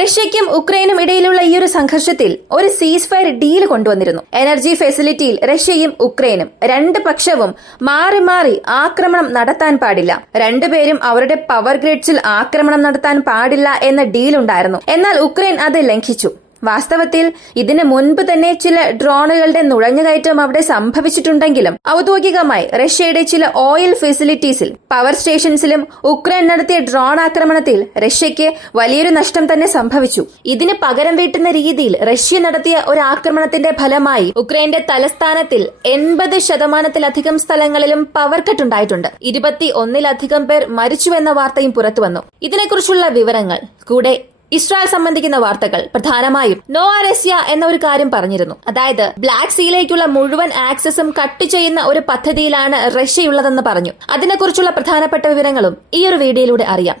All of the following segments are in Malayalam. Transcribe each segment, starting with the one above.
റഷ്യയ്ക്കും ഉക്രൈനും ഇടയിലുള്ള ഈ ഒരു സംഘർഷത്തിൽ ഒരു സീസ് ഫയർ ഡീൽ കൊണ്ടുവന്നിരുന്നു. എനർജി ഫെസിലിറ്റിയിൽ റഷ്യയും ഉക്രൈനും രണ്ട് പക്ഷവും മാറി മാറി ആക്രമണം നടത്താൻ പാടില്ല. രണ്ടുപേരും അവരുടെ പവർ ഗ്രിഡ്സിൽ ആക്രമണം നടത്താൻ പാടില്ല എന്ന ഡീൽ ഉണ്ടായിരുന്നു. എന്നാൽ ഉക്രൈൻ അത് ലംഘിച്ചു. വാസ്തവത്തിൽ ഇതിന് മുൻപ് തന്നെ ചില ഡ്രോണുകളുടെ നുഴഞ്ഞുകയറ്റം അവിടെ സംഭവിച്ചിട്ടുണ്ടെങ്കിലും ഔദ്യോഗികമായി റഷ്യയുടെ ചില ഓയിൽ ഫെസിലിറ്റീസിൽ പവർ സ്റ്റേഷൻസിലും ഉക്രൈൻ നടത്തിയ ഡ്രോൺ ആക്രമണത്തിൽ റഷ്യയ്ക്ക് വലിയൊരു നഷ്ടം തന്നെ സംഭവിച്ചു. ഇതിന് പകരം വീട്ടുന്ന രീതിയിൽ റഷ്യ നടത്തിയ ഒരു ആക്രമണത്തിന്റെ ഫലമായി ഉക്രൈന്റെ തലസ്ഥാനത്തിൽ എൺപത് ശതമാനത്തിലധികം സ്ഥലങ്ങളിലും പവർ കട്ട് ഉണ്ടായിട്ടുണ്ട് ഇരുപത്തി ഒന്നിലധികം പേർ മരിച്ചുവെന്ന വാർത്തയും പുറത്തുവന്നു. ഇതിനെക്കുറിച്ചുള്ള വിവരങ്ങൾ. കൂടെ ഇസ്രായേൽ സംബന്ധിക്കുന്ന വാർത്തകൾ പ്രധാനമായും നോ അരസ്യ എന്ന ഒരു കാര്യം പറഞ്ഞിരുന്നു. അതായത് ബ്ലാക്ക് സീയിലേക്കുള്ള മുഴുവൻ ആക്സസും കട്ട് ചെയ്യുന്ന ഒരു പദ്ധതിയിലാണ് റഷ്യയുള്ളതെന്ന് പറഞ്ഞു. അതിനെക്കുറിച്ചുള്ള പ്രധാനപ്പെട്ട വിവരങ്ങളും ഈ ഒരു വീഡിയോയിലൂടെ അറിയാം.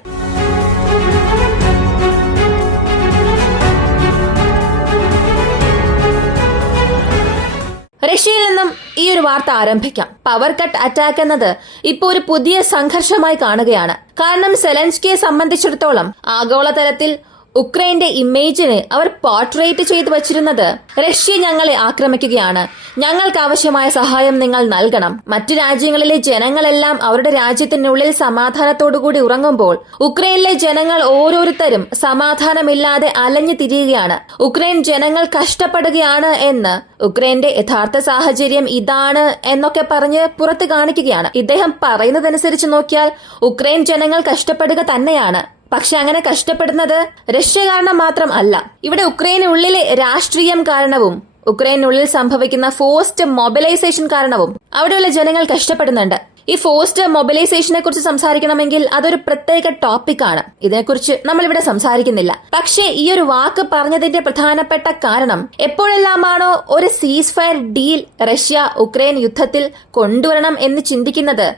റഷ്യയിൽ നിന്നും ഈ ഒരു വാർത്ത ആരംഭിക്കാം. പവർ കട്ട് അറ്റാക്ക് എന്നത് ഇപ്പോൾ ഒരു പുതിയ സംഘർഷമായി കാണുകയാണ്. കാരണം സെലൻസ്കിയെ സംബന്ധിച്ചിടത്തോളം ആഗോളതലത്തിൽ ഉക്രൈന്റെ ഇമേജിന് അവർ പോർട്രേറ്റ് ചെയ്തു വച്ചിരുന്നത്. റഷ്യ ഞങ്ങളെ ആക്രമിക്കുകയാണ്. ഞങ്ങൾക്ക് ആവശ്യമായ സഹായം നിങ്ങൾ നൽകണം. മറ്റു രാജ്യങ്ങളിലെ ജനങ്ങളെല്ലാം അവരുടെ രാജ്യത്തിനുള്ളിൽ സമാധാനത്തോടുകൂടി ഉറങ്ങുമ്പോൾ ഉക്രൈനിലെ ജനങ്ങൾ ഓരോരുത്തരും സമാധാനമില്ലാതെ അലഞ്ഞു തിരിയുകയാണ്. ഉക്രൈൻ ജനങ്ങൾ കഷ്ടപ്പെടുകയാണ് എന്ന് ഉക്രൈന്റെ യഥാർത്ഥ സാഹചര്യം ഇതാണ് എന്നൊക്കെ പറഞ്ഞ് പുറത്തു കാണിക്കുകയാണ്. ഇദ്ദേഹം പറയുന്നതനുസരിച്ച് നോക്കിയാൽ ഉക്രൈൻ ജനങ്ങൾ കഷ്ടപ്പെടുക തന്നെയാണ്. പക്ഷെ അങ്ങനെ കഷ്ടപ്പെടുന്നത് റഷ്യ കാരണം മാത്രം അല്ല. ഇവിടെ ഉക്രൈനുള്ളിലെ രാഷ്ട്രീയം കാരണവും ഉക്രൈനുള്ളിൽ സംഭവിക്കുന്ന ഫോസ്റ്റ് മൊബിലൈസേഷൻ കാരണവും അവിടെയുള്ള ജനങ്ങൾ കഷ്ടപ്പെടുന്നുണ്ട്. ഈ ഫോസ്റ്റ് മൊബിലൈസേഷനെ കുറിച്ച് സംസാരിക്കണമെങ്കിൽ അതൊരു പ്രത്യേക ടോപ്പിക്കാണ് ഇതിനെക്കുറിച്ച് നമ്മൾ ഇവിടെ സംസാരിക്കുന്നില്ല. പക്ഷേ ഈ ഒരു വാക്ക് പറഞ്ഞതിന്റെ പ്രധാനപ്പെട്ട കാരണം എപ്പോഴെല്ലാമാണോ ഒരു ceasefire deal Russia Ukraine യുദ്ധത്തിൽ കൊണ്ടുവരണം എന്ന് ചിന്തിക്കുന്നത്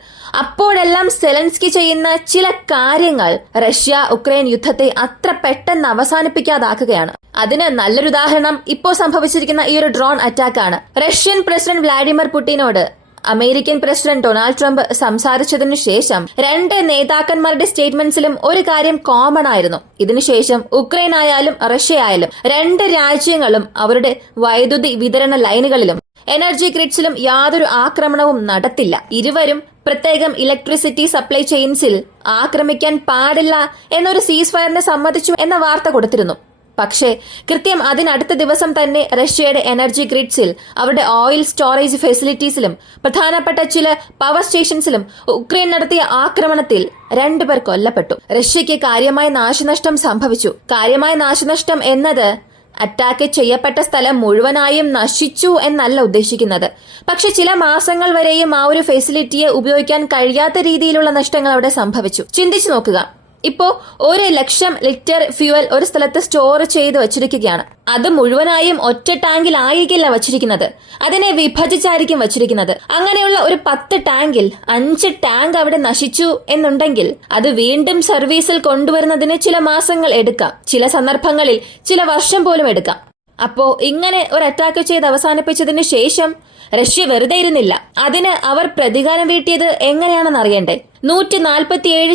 അപ്പോഴെല്ലാം സെലൻസ്കി ചെയ്യുന്ന ചില കാര്യങ്ങൾ റഷ്യ ഉക്രൈൻ യുദ്ധത്തെ അത്ര പെട്ടെന്ന് അവസാനിപ്പിക്കാതാക്കുകയാണ്. അതിന് നല്ലൊരു ഉദാഹരണം ഇപ്പോൾ സംഭവിച്ചിരിക്കുന്ന ഈ ഒരു ഡ്രോൺ അറ്റാക്ക് ആണ്. റഷ്യൻ പ്രസിഡന്റ് വ്ളാഡിമിർ പുടിനോട് അമേരിക്കൻ പ്രസിഡന്റ് ഡൊണാൾഡ് ട്രംപ് സംസാരിച്ചതിനു ശേഷം രണ്ട് നേതാക്കന്മാരുടെ സ്റ്റേറ്റ്മെന്റ്സിലും ഒരു കാര്യം കോമൺ ആയിരുന്നു. ഇതിനുശേഷം ഉക്രൈൻ ആയാലും റഷ്യ ആയാലും രണ്ട് രാജ്യങ്ങളും അവരുടെ വൈദ്യുതി വിതരണ ലൈനുകളിലും എനർജി ഗ്രിഡ്സിലും യാതൊരു ആക്രമണവും നടത്തില്ല. ഇരുവരും പ്രത്യേകം ഇലക്ട്രിസിറ്റി സപ്ലൈ ചെയിൻസിൽ ആക്രമിക്കാൻ പാടില്ല എന്നൊരു സീസ് ഫയറിനെ സമ്മതിച്ചു എന്ന വാർത്ത കൊടുത്തിരുന്നു. പക്ഷേ കൃത്യം അതിനടുത്ത ദിവസം തന്നെ റഷ്യയുടെ എനർജി ഗ്രിഡ്സിൽ അവരുടെ ഓയിൽ സ്റ്റോറേജ് ഫെസിലിറ്റീസിലും പ്രധാനപ്പെട്ട ചില പവർ സ്റ്റേഷൻസിലും ഉക്രൈൻ നടത്തിയ ആക്രമണത്തിൽ രണ്ടുപേർ കൊല്ലപ്പെട്ടു. റഷ്യയ്ക്ക് കാര്യമായ നാശനഷ്ടം സംഭവിച്ചു. കാര്യമായ നാശനഷ്ടം എന്നത് അറ്റാക്ക് ചെയ്യപ്പെട്ട സ്ഥലം മുഴുവനായും നശിച്ചു എന്നല്ല ഉദ്ദേശിക്കുന്നത്. പക്ഷെ ചില മാസങ്ങൾ വരെയും ആ ഒരു ഫെസിലിറ്റിയെ ഉപയോഗിക്കാൻ കഴിയാത്ത രീതിയിലുള്ള നഷ്ടങ്ങൾ അവിടെ സംഭവിച്ചു. ചിന്തിച്ചു നോക്കുക. ഇപ്പോ ഒരു ലക്ഷം ലിറ്റർ ഫ്യൂവൽ ഒരു സ്ഥലത്ത് സ്റ്റോർ ചെയ്ത് വച്ചിരിക്കുകയാണ്. അത് മുഴുവനായും ഒറ്റ ടാങ്കിലായിരിക്കില്ല വച്ചിരിക്കുന്നത്. അതിനെ വിഭജിച്ചായിരിക്കും വച്ചിരിക്കുന്നത്. അങ്ങനെയുള്ള ഒരു പത്ത് ടാങ്കിൽ അഞ്ച് ടാങ്ക് അവിടെ നശിച്ചു എന്നുണ്ടെങ്കിൽ അത് വീണ്ടും സർവീസിൽ കൊണ്ടുവരുന്നതിന് ചില മാസങ്ങൾ എടുക്കാം. ചില സന്ദർഭങ്ങളിൽ ചില വർഷം പോലും എടുക്കാം. അപ്പോ ഇങ്ങനെ ഒരു അറ്റാക്ക് ചെയ്ത് അവസാനിപ്പിച്ചതിന് ശേഷം റഷ്യ വെറുതെ ഇരുന്നില്ല. അതിന് അവർ പ്രതികാരം വീട്ടിയത് എങ്ങനെയാണെന്ന് അറിയണ്ടേ നൂറ്റി നാൽപ്പത്തിയേഴ്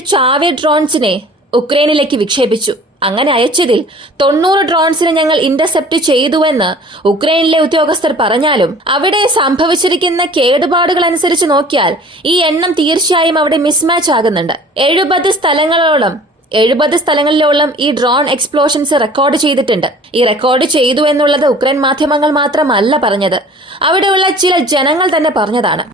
ഡ്രോൺസിനെ ഉക്രൈനിലേക്ക് വിക്ഷേപിച്ചു. അങ്ങനെ അയച്ചതിൽ തൊണ്ണൂറ് ഡ്രോൺസിനെ ഞങ്ങൾ ഇന്റർസെപ്റ്റ് ചെയ്തുവെന്ന് ഉക്രൈനിലെ ഉദ്യോഗസ്ഥർ പറഞ്ഞാലും അവിടെ സംഭവിച്ചിരിക്കുന്ന കേടുപാടുകൾ അനുസരിച്ച് നോക്കിയാൽ ഈ എണ്ണം തീർച്ചയായും അവിടെ മിസ്മാച്ച് ആകുന്നുണ്ട്. എഴുപത് സ്ഥലങ്ങളോളം എഴുപത് സ്ഥലങ്ങളിലോളം ഈ ഡ്രോൺ എക്സ്പ്ലോഷൻസ് റെക്കോർഡ് ചെയ്തിട്ടുണ്ട്. ഈ റെക്കോർഡ് ചെയ്തു എന്നുള്ളത് ഉക്രൈൻ മാധ്യമങ്ങൾ മാത്രമല്ല പറഞ്ഞത്. അവിടെയുള്ള ചില ജനങ്ങൾ തന്നെ പറഞ്ഞതാണ്.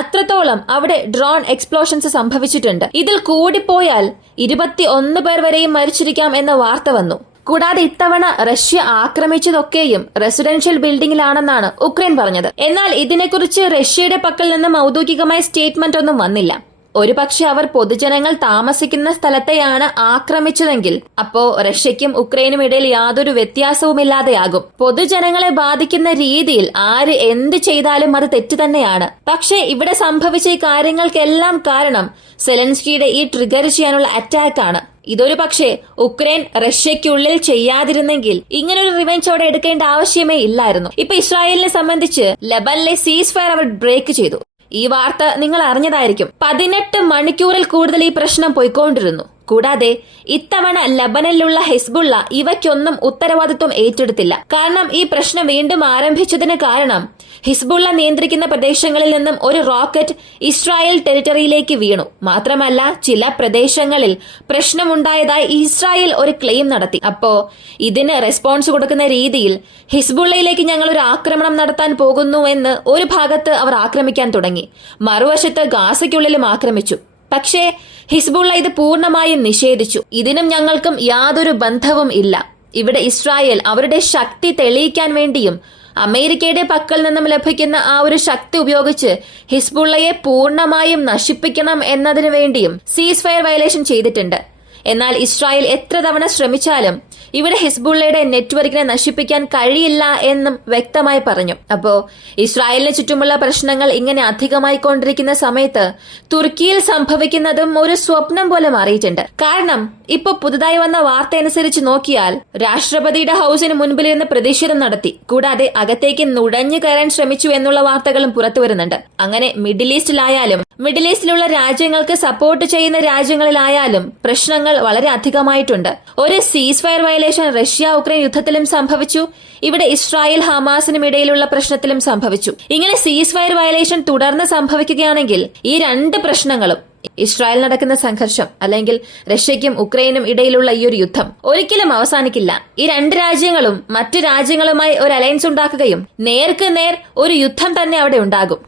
അത്രത്തോളം അവിടെ ഡ്രോൺ എക്സ്പ്ലോഷൻസ് സംഭവിച്ചിട്ടുണ്ട്. ഇതിൽ കൂടിപ്പോയാൽ ഇരുപത്തി ഒന്ന് പേർ വരെയും മരിച്ചിരിക്കാം എന്ന വാർത്ത വന്നു. കൂടാതെ ഇത്തവണ റഷ്യ ആക്രമിച്ചതൊക്കെയും റെസിഡൻഷ്യൽ ബിൽഡിംഗിലാണെന്നാണ് ഉക്രൈൻ പറഞ്ഞത്. എന്നാൽ ഇതിനെക്കുറിച്ച് റഷ്യയുടെ പക്കൽ നിന്നും ഔദ്യോഗികമായ സ്റ്റേറ്റ്മെന്റ് ഒന്നും വന്നില്ല. ഒരുപക്ഷെ അവർ പൊതുജനങ്ങൾ താമസിക്കുന്ന സ്ഥലത്തെയാണ് ആക്രമിച്ചതെങ്കിൽ അപ്പോ റഷ്യയ്ക്കും ഉക്രൈനും ഇടയിൽ യാതൊരു വ്യത്യാസവുമില്ലാതെയാകും. പൊതുജനങ്ങളെ ബാധിക്കുന്ന രീതിയിൽ ആര് എന്ത് ചെയ്താലും അത് തെറ്റു തന്നെയാണ്. പക്ഷേ ഇവിടെ സംഭവിച്ച ഈ കാര്യങ്ങൾക്കെല്ലാം കാരണം സെലൻസ്കിയുടെ ഈ ട്രിഗർ ചെയ്യാനുള്ള അറ്റാക്കാണ്. ഇതൊരു പക്ഷേ ഉക്രൈൻ റഷ്യക്കുള്ളിൽ ചെയ്യാതിരുന്നെങ്കിൽ ഇങ്ങനൊരു റിവെഞ്ച് അവിടെ എടുക്കേണ്ട ആവശ്യമേ ഇല്ലായിരുന്നു. ഇപ്പൊ ഇസ്രായേലിനെ സംബന്ധിച്ച് ലബനിലെ സീസ് ഫയർ അവർ ബ്രേക്ക് ചെയ്തു. ഈ വാർത്ത നിങ്ങൾ അറിഞ്ഞതായിരിക്കും. പതിനെട്ട് മണിക്കൂറിൽ കൂടുതൽ ഈ പ്രശ്നം പോയിക്കൊണ്ടിരുന്നു. കൂടാതെ ഇത്തവണ ലബനനിലുള്ള ഹിസ്ബുള്ള ഇവയ്ക്കൊന്നും ഉത്തരവാദിത്വം ഏറ്റെടുത്തില്ല. കാരണം ഈ പ്രശ്നം വീണ്ടും ആരംഭിച്ചതിന് കാരണം ഹിസ്ബുള്ള നിയന്ത്രിക്കുന്ന പ്രദേശങ്ങളിൽ നിന്നും ഒരു റോക്കറ്റ് ഇസ്രായേൽ ടെറിട്ടറിയിലേക്ക് വീണു. മാത്രമല്ല ചില പ്രദേശങ്ങളിൽ പ്രശ്നമുണ്ടായതായി ഇസ്രായേൽ ഒരു ക്ലെയിം നടത്തി. അപ്പോ ഇതിന് റെസ്പോൺസ് കൊടുക്കുന്ന രീതിയിൽ ഹിസ്ബുള്ളയിലേക്ക് ഞങ്ങൾ ഒരു ആക്രമണം നടത്താൻ പോകുന്നു എന്ന് ഒരു ഭാഗത്ത് അവർ ആക്രമിക്കാൻ തുടങ്ങി. മറുവശത്ത് ഗാസയ്ക്കുള്ളിലും ആക്രമിച്ചു. പക്ഷേ ഹിസ്ബുള്ള ഇത് പൂർണമായും നിഷേധിച്ചു. ഇതിനും ഞങ്ങൾക്കും യാതൊരു ബന്ധവും ഇല്ല. ഇവിടെ ഇസ്രായേൽ അവരുടെ ശക്തി തെളിയിക്കാൻ വേണ്ടിയും അമേരിക്കയുടെ പക്കൽ നിന്നും ലഭിക്കുന്ന ആ ഒരു ശക്തി ഉപയോഗിച്ച് ഹിസ്ബുള്ളയെ പൂർണമായും നശിപ്പിക്കണം എന്നതിനു വേണ്ടിയും സീസ് ഫയർ വയലേഷൻ ചെയ്തിട്ടുണ്ട്. എന്നാൽ ഇസ്രായേൽ എത്ര തവണ ശ്രമിച്ചാലും ഇവിടെ ഹിസ്ബുള്ളയുടെ നെറ്റ്വർക്കിനെ നശിപ്പിക്കാൻ കഴിയില്ല എന്നും വ്യക്തമായി പറഞ്ഞു. അപ്പോ ഇസ്രായേലിന് ചുറ്റുമുള്ള പ്രശ്നങ്ങൾ ഇങ്ങനെ അധികമായി കൊണ്ടിരിക്കുന്ന സമയത്ത് തുർക്കിയിൽ സംഭവിക്കുന്നതും ഒരു സ്വപ്നം പോലെ മാറിയിട്ടുണ്ട്. കാരണം ഇപ്പൊ പുതുതായി വന്ന വാർത്ത അനുസരിച്ച് നോക്കിയാൽ രാഷ്ട്രപതിയുടെ ഹൌസിന് മുൻപിലിരുന്ന് പ്രതിഷേധം നടത്തി. കൂടാതെ അകത്തേക്ക് നുഴഞ്ഞു കയറാൻ ശ്രമിച്ചു എന്നുള്ള വാർത്തകളും പുറത്തു വരുന്നുണ്ട്. അങ്ങനെ മിഡിൽ ഈസ്റ്റിലായാലും മിഡിൽ ഈസ്റ്റിലുള്ള രാജ്യങ്ങൾക്ക് സപ്പോർട്ട് ചെയ്യുന്ന രാജ്യങ്ങളിലായാലും പ്രശ്നങ്ങൾ വളരെ അധികമായിട്ടുണ്ട്. ഒരു ceasefire violation Russia Ukraine യുദ്ധത്തിലും സംഭവിച്ചു. ഇവിടെ ഇസ്രായേൽ ഹമാസിനും ഇടയിലുള്ള പ്രശ്നത്തിലും സംഭവിച്ചു. ഇങ്ങനെ സീസ് ഫയർ വയലേഷൻ തുടർന്ന് സംഭവിക്കുകയാണെങ്കിൽ ഈ രണ്ട് പ്രശ്നങ്ങളും ഇസ്രായേൽ നടക്കുന്ന സംഘർഷം അല്ലെങ്കിൽ റഷ്യയ്ക്കും ഉക്രൈനും ഇടയിലുള്ള ഈ ഒരു യുദ്ധം ഒരിക്കലും അവസാനിക്കില്ല. ഈ രണ്ട് രാജ്യങ്ങളും മറ്റു രാജ്യങ്ങളുമായി ഒരു അലയൻസ് ഉണ്ടാക്കുകയും നേർക്ക് നേർ ഒരു യുദ്ധം തന്നെ അവിടെ ഉണ്ടാകും.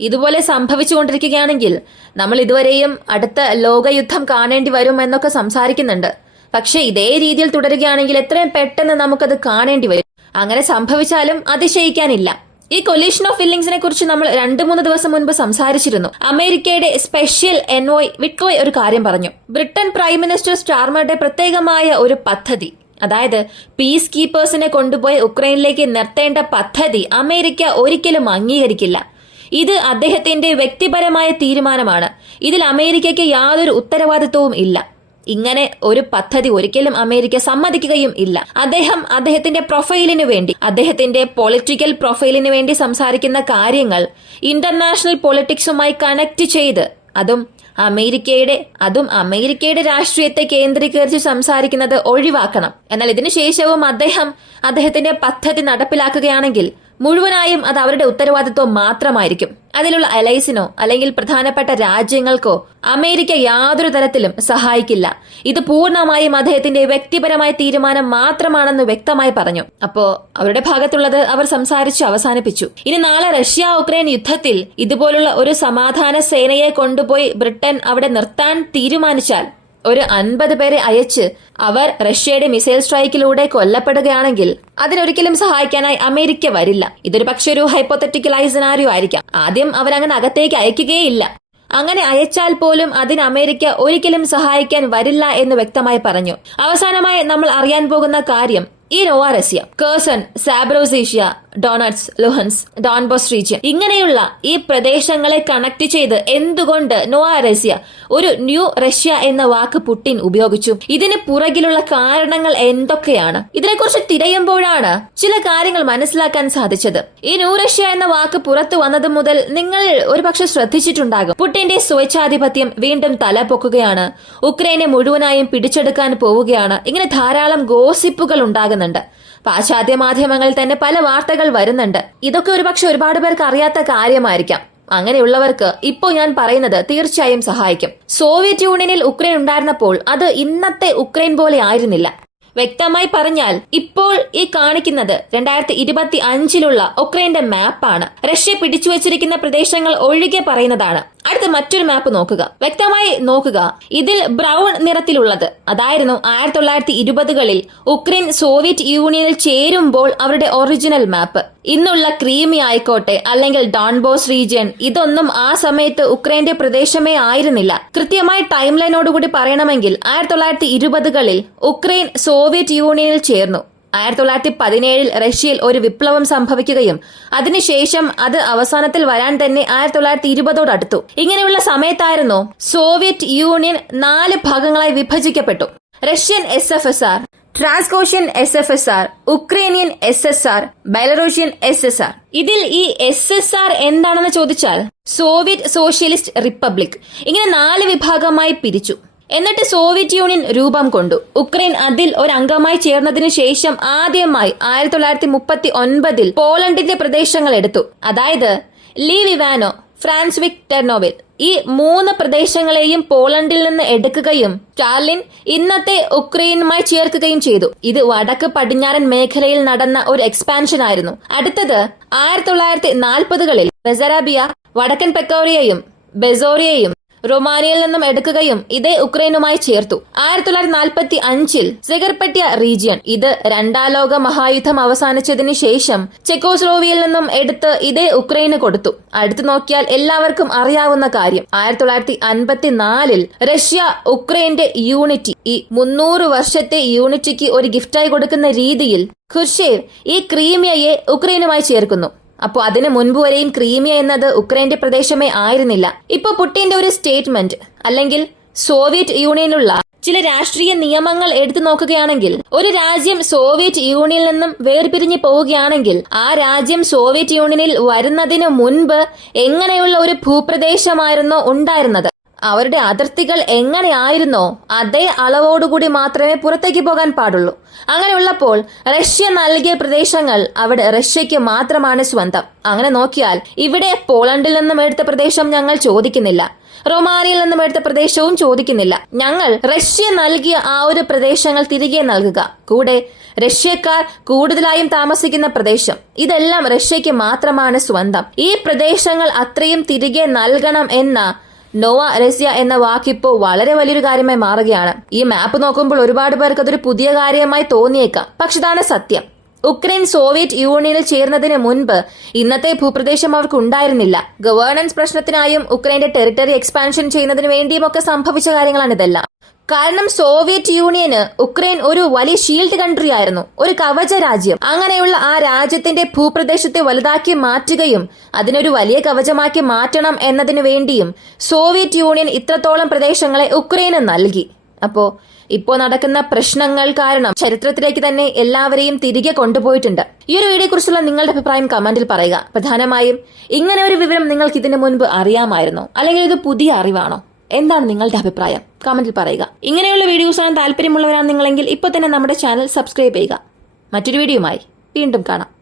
ഇതുപോലെ സംഭവിച്ചുകൊണ്ടിരിക്കുകയാണെങ്കിൽ നമ്മൾ ഇതുവരെയും അടുത്ത ലോകയുദ്ധം കാണേണ്ടി വരും എന്നൊക്കെ സംസാരിക്കുന്നുണ്ട്. പക്ഷെ ഇതേ രീതിയിൽ തുടരുകയാണെങ്കിൽ എത്രയും പെട്ടെന്ന് നമുക്കത് കാണേണ്ടി വരും. അങ്ങനെ സംഭവിച്ചാലും അതിശയിക്കാനില്ല. ഈ കൊലീഷൻ ഓഫ് ഫില്ലിങ്സിനെ കുറിച്ച് നമ്മൾ രണ്ടു മൂന്ന് ദിവസം മുൻപ് സംസാരിച്ചിരുന്നു. അമേരിക്കയുടെ സ്പെഷ്യൽ എൻവോയ് വിറ്റ്കോയ് ഒരു കാര്യം പറഞ്ഞു. ബ്രിട്ടൻ പ്രൈം മിനിസ്റ്റർ സ്റ്റാർമറുടെ പ്രത്യേകമായ ഒരു പദ്ധതി അതായത് പീസ് കീപ്പേഴ്സിനെ കൊണ്ടുപോയി ഉക്രൈനിലേക്ക് നിർത്തേണ്ട പദ്ധതി അമേരിക്ക ഒരിക്കലും അംഗീകരിക്കില്ല. ഇത് അദ്ദേഹത്തിന്റെ വ്യക്തിപരമായ തീരുമാനമാണ്. ഇതിൽ അമേരിക്കയ്ക്ക് യാതൊരു ഉത്തരവാദിത്വവും ഇല്ല. ഇങ്ങനെ ഒരു പദ്ധതി ഒരിക്കലും അമേരിക്ക സമ്മതിക്കുകയും ഇല്ല. അദ്ദേഹം അദ്ദേഹത്തിന്റെ പ്രൊഫൈലിന് വേണ്ടി അദ്ദേഹത്തിന്റെ പൊളിറ്റിക്കൽ പ്രൊഫൈലിന് വേണ്ടി സംസാരിക്കുന്ന കാര്യങ്ങൾ ഇന്റർനാഷണൽ പൊളിറ്റിക്സുമായി കണക്ട് ചെയ്ത് അതും അമേരിക്കയുടെ അതും അമേരിക്കയുടെ രാഷ്ട്രീയത്തെ കേന്ദ്രീകരിച്ച് സംസാരിക്കുന്നത് ഒഴിവാക്കണം. എന്നാൽ ഇതിനുശേഷവും അദ്ദേഹം അദ്ദേഹത്തിന്റെ പദ്ധതി നടപ്പിലാക്കുകയാണെങ്കിൽ മുഴുവനായും അത് അവരുടെ ഉത്തരവാദിത്വം മാത്രമായിരിക്കും. അതിലുള്ള അലൈസിനോ അല്ലെങ്കിൽ പ്രധാനപ്പെട്ട രാജ്യങ്ങൾക്കോ അമേരിക്ക യാതൊരു തരത്തിലും സഹായിക്കില്ല. ഇത് പൂർണമായും അദ്ദേഹത്തിന്റെ വ്യക്തിപരമായ തീരുമാനം മാത്രമാണെന്ന് വ്യക്തമായി പറഞ്ഞു. അപ്പോ അവരുടെ ഭാഗത്തുള്ളത് അവർ സംസാരിച്ചു അവസാനിപ്പിച്ചു. ഇനി നാളെ റഷ്യ ഉക്രൈൻ യുദ്ധത്തിൽ ഇതുപോലുള്ള ഒരു സമാധാന സേനയെ കൊണ്ടുപോയി ബ്രിട്ടൻ അവിടെ നിർത്താൻ തീരുമാനിച്ചാൽ ഒരു അൻപത് പേരെ അയച്ച് അവർ റഷ്യയുടെ മിസൈൽ സ്ട്രൈക്കിലൂടെ കൊല്ലപ്പെടുകയാണെങ്കിൽ അതിനൊരിക്കലും സഹായിക്കാനായി അമേരിക്ക വരില്ല. ഇതൊരു പക്ഷെ ഒരു ഹൈപ്പോത്തറ്റിക്കലായ സിനാരിയോ ആയിരിക്കാം. ആദ്യം അവരങ്ങനെ അകത്തേക്ക് അയക്കുകയില്ല. അങ്ങനെ അയച്ചാൽ പോലും അതിന് അമേരിക്ക ഒരിക്കലും സഹായിക്കാൻ വരില്ല എന്ന് വ്യക്തമായി പറഞ്ഞു. അവസാനമായി നമ്മൾ അറിയാൻ പോകുന്ന കാര്യം ഈ Novorossiya Kherson Zaporizhzhia Donetsk Luhansk Donbas region. ഇങ്ങനെയുള്ള ഈ പ്രദേശങ്ങളെ കണക്ട് ചെയ്ത് എന്തുകൊണ്ട് നോവാറസ്യ ഒരു ന്യൂ റഷ്യ എന്ന വാക്ക് പുട്ടിൻ ഉപയോഗിച്ചു? ഇതിന് പുറകിലുള്ള കാരണങ്ങൾ എന്തൊക്കെയാണ്? ഇതിനെക്കുറിച്ച് തിരയുമ്പോഴാണ് ചില കാര്യങ്ങൾ മനസ്സിലാക്കാൻ സാധിച്ചത്. ഈ ന്യൂ റഷ്യ എന്ന വാക്ക് പുറത്തു വന്നത് മുതൽ നിങ്ങൾ ഒരുപക്ഷെ ശ്രദ്ധിച്ചിട്ടുണ്ടാകും. പുട്ടിന്റെ സ്വേച്ഛാധിപത്യം വീണ്ടും തലപൊക്കുകയാണ്. ഉക്രൈനെ മുഴുവനായും പിടിച്ചെടുക്കാൻ പോവുകയാണ്. ഇങ്ങനെ ധാരാളം ഗോസിപ്പുകൾ ഉണ്ടാകുന്നുണ്ട്. പാശ്ചാത്യ മാധ്യമങ്ങളിൽ തന്നെ പല വാർത്തകൾ വരുന്നുണ്ട്. ഇതൊക്കെ ഒരുപക്ഷെ ഒരുപാട് പേർക്ക് അറിയാത്ത കാര്യമായിരിക്കാം. അങ്ങനെയുള്ളവർക്ക് ഇപ്പോൾ ഞാൻ പറയുന്നത് തീർച്ചയായും സഹായിക്കും. സോവിയറ്റ് യൂണിയനിൽ ഉക്രൈൻ ഉണ്ടായിരുന്നപ്പോൾ അത് ഇന്നത്തെ ഉക്രൈൻ പോലെ ആയിരുന്നില്ല. വ്യക്തമായി പറഞ്ഞാൽ ഇപ്പോൾ ഈ കാണിക്കുന്നത് രണ്ടായിരത്തി ഇരുപത്തി അഞ്ചിലുള്ള ഉക്രൈന്റെ മാപ്പാണ്. റഷ്യ പിടിച്ചു വച്ചിരിക്കുന്ന പ്രദേശങ്ങൾ ഒഴികെ പറയുന്നതാണ്. അടുത്ത മറ്റൊരു മാപ്പ് നോക്കുക. വ്യക്തമായി നോക്കുക. ഇതിൽ ബ്രൗൺ നിറത്തിലുള്ളത്. അതായിരുന്നു ആയിരത്തി തൊള്ളായിരത്തി ഇരുപതുകളിൽ ഉക്രൈൻ സോവിയറ്റ് യൂണിയനിൽ ചേരുമ്പോൾ അവരുടെ ഒറിജിനൽ മാപ്പ് ഇന്നുള്ള ക്രീമി ആയിക്കോട്ടെ അല്ലെങ്കിൽ ഡോൺബോസ് റീജിയൻ ഇതൊന്നും ആ സമയത്ത് ഉക്രൈന്റെ പ്രദേശമേ ആയിരുന്നില്ല. കൃത്യമായി ടൈം ലൈനോടുകൂടി പറയണമെങ്കിൽ ആയിരത്തി തൊള്ളായിരത്തി ഇരുപതുകളിൽ ഉക്രൈൻ സോവിയറ്റ് യൂണിയനിൽ ചേർന്നു. ആയിരത്തി തൊള്ളായിരത്തി പതിനേഴിൽ റഷ്യയിൽ ഒരു വിപ്ലവം സംഭവിക്കുകയും അതിനുശേഷം അത് അവസാനത്തിൽ വരാൻ തന്നെ ആയിരത്തി തൊള്ളായിരത്തി ഇരുപതോടടുത്തു. ഇങ്ങനെയുള്ള സമയത്തായിരുന്നു സോവിയറ്റ് യൂണിയൻ നാല് ഭാഗങ്ങളായി വിഭജിക്കപ്പെട്ടു. Russian S F S R Transcaucasian S F S R Ukrainian S S R Byelorussian S S R. ഇതിൽ ഈ എസ് എസ് ആർ എന്താണെന്ന് ചോദിച്ചാൽ സോവിയറ്റ് സോഷ്യലിസ്റ്റ് റിപ്പബ്ലിക് ഇങ്ങനെ നാല് വിഭാഗമായി പിരിച്ചു. എന്നിട്ട് സോവിയറ്റ് യൂണിയൻ രൂപം കൊണ്ടു. ഉക്രൈൻ അതിൽ ഒരു അംഗമായി ചേർന്നതിനു ശേഷം ആദ്യമായി ആയിരത്തി തൊള്ളായിരത്തി മുപ്പത്തി ഒൻപതിൽ പോളണ്ടിന്റെ പ്രദേശങ്ങൾ എടുത്തു. അതായത് ലീവിവാനോ ഫ്രാൻസ്വിക് ടെർണോവിൽ ഈ മൂന്ന് പ്രദേശങ്ങളെയും പോളണ്ടിൽ നിന്ന് എടുക്കുകയും സ്റ്റാലിൻ ഇന്നത്തെ ഉക്രൈനുമായി ചേർക്കുകയും ചെയ്തു. ഇത് വടക്ക് പടിഞ്ഞാറൻ മേഖലയിൽ നടന്ന ഒരു എക്സ്പാൻഷൻ ആയിരുന്നു. അടുത്തത് ആയിരത്തി തൊള്ളായിരത്തി നാൽപ്പതുകളിൽ ബെസറാബിയ വടക്കൻ പെക്കോറിയയും ബെസോറിയയും റൊമാനിയയിൽ നിന്നും എടുക്കുകയും ഇതേ ഉക്രൈനുമായി ചേർത്തു. ആയിരത്തി തൊള്ളായിരത്തി നാൽപ്പത്തി അഞ്ചിൽ സിഗർപെട്ടിയ റീജിയൻ ഇത് രണ്ടാം ലോക മഹായുദ്ധം അവസാനിച്ചതിനു ശേഷം ചെക്കോസ്ലോവിയയിൽ നിന്നും എടുത്ത് ഇതേ ഉക്രൈന് കൊടുത്തു. അടുത്തു നോക്കിയാൽ എല്ലാവർക്കും അറിയാവുന്ന കാര്യം. ആയിരത്തി തൊള്ളായിരത്തി റഷ്യ ഉക്രൈന്റെ യൂണിറ്റി ഈ മുന്നൂറ് വർഷത്തെ യൂണിറ്റിക്ക് ഒരു ഗിഫ്റ്റായി കൊടുക്കുന്ന രീതിയിൽ ഖുർഷേവ് ഈ ക്രീമിയയെ ഉക്രൈനുമായി ചേർക്കുന്നു. അപ്പോൾ അതിനു മുൻപ് വരെയും ക്രീമിയ എന്നത് ഉക്രൈന്റെ പ്രദേശമേ ആയിരുന്നില്ല. ഇപ്പൊ പുട്ടിന്റെ ഒരു സ്റ്റേറ്റ്മെന്റ് അല്ലെങ്കിൽ സോവിയറ്റ് യൂണിയനിലുള്ള ചില രാഷ്ട്രീയ നിയമങ്ങൾ എടുത്തു നോക്കുകയാണെങ്കിൽ ഒരു രാജ്യം സോവിയറ്റ് യൂണിയനിൽ നിന്നും വേർപിരിഞ്ഞു പോവുകയാണെങ്കിൽ ആ രാജ്യം സോവിയറ്റ് യൂണിയനിൽ വരുന്നതിനു മുൻപ് എങ്ങനെയുള്ള ഒരു ഭൂപ്രദേശമായിരുന്നോ ഉണ്ടായിരുന്നത്? അവരുടെ അതിർത്തികൾ എങ്ങനെയായിരുന്നോ അതേ അളവോടുകൂടി മാത്രമേ പുറത്തേക്ക് പോകാൻ പാടുള്ളൂ. അങ്ങനെയുള്ളപ്പോൾ റഷ്യ നൽകിയ പ്രദേശങ്ങൾ അവിടെ റഷ്യയ്ക്ക് മാത്രമാണ് സ്വന്തം. അങ്ങനെ നോക്കിയാൽ ഇവിടെ പോളണ്ടിൽ നിന്നും എടുത്ത പ്രദേശം ഞങ്ങൾ ചോദിക്കുന്നില്ല. റൊമാനിയയിൽ നിന്നും എടുത്ത പ്രദേശവും ചോദിക്കുന്നില്ല. ഞങ്ങൾ റഷ്യ നൽകിയ ആ ഒരു പ്രദേശങ്ങൾ തിരികെ നൽകുക. കൂടെ റഷ്യക്കാർ കൂടുതലായും താമസിക്കുന്ന പ്രദേശം. ഇതെല്ലാം റഷ്യയ്ക്ക് മാത്രമാണ് സ്വന്തം. ഈ പ്രദേശങ്ങൾ അത്രയും തിരികെ നൽകണം എന്ന നോവ റഷ്യ എന്ന വാക്കിപ്പോ വളരെ വലിയൊരു കാര്യമായി മാറുകയാണ്. ഈ മാപ്പ് നോക്കുമ്പോൾ ഒരുപാട് പേർക്ക് അതൊരു പുതിയ കാര്യമായി തോന്നിയേക്കാം. പക്ഷെ ഇതാണ് സത്യം. ഉക്രൈൻ സോവിയറ്റ് യൂണിയനിൽ ചേർന്നതിന് മുൻപ് ഇന്നത്തെ ഭൂപ്രദേശം അവർക്ക് ഉണ്ടായിരുന്നില്ല. ഗവേണൻസ് പ്രശ്നത്തിനായും ഉക്രൈന്റെ ടെറിട്ടറി എക്സ്പാൻഷൻ ചെയ്യുന്നതിന് വേണ്ടിയും ഒക്കെ സംഭവിച്ച കാര്യങ്ങളാണ് ഇതെല്ലാം കാരണം സോവിയറ്റ് യൂണിയന് ഉക്രൈൻ ഒരു വലിയ ഷീൽഡ് കൺട്രി ആയിരുന്നു ഒരു കവച രാജ്യം. അങ്ങനെയുള്ള ആ രാജ്യത്തിന്റെ ഭൂപ്രദേശത്തെ വലുതാക്കി മാറ്റുകയും അതിനൊരു വലിയ കവചമാക്കി മാറ്റണം എന്നതിനു വേണ്ടിയും സോവിയറ്റ് യൂണിയൻ ഇത്രത്തോളം പ്രദേശങ്ങളെ ഉക്രൈന് നൽകി. അപ്പോ ഇപ്പോൾ നടക്കുന്ന പ്രശ്നങ്ങൾ കാരണം ചരിത്രത്തിലേക്ക് തന്നെ എല്ലാവരെയും തിരികെ കൊണ്ടുപോയിട്ടുണ്ട്. ഈ ഒരു വീഡിയോ കുറിച്ചുള്ള നിങ്ങളുടെ അഭിപ്രായം കമന്റിൽ പറയുക. പ്രധാനമായും ഇങ്ങനെ ഒരു വിവരം നിങ്ങൾക്ക് ഇതിനു മുൻപ് അറിയാമായിരുന്നോ? അല്ലെങ്കിൽ ഇത് പുതിയ അറിവാണോ? എന്താണ് നിങ്ങളുടെ അഭിപ്രായം? കമന്റിൽ പറയുക. ഇങ്ങനെയുള്ള വീഡിയോസ് കാണാൻ താല്പര്യമുള്ളവരാണ് നിങ്ങളെങ്കിൽ തന്നെ നമ്മുടെ ചാനൽ സബ്സ്ക്രൈബ് ചെയ്യുക. മറ്റൊരു വീഡിയോയുമായി വീണ്ടും കാണാം.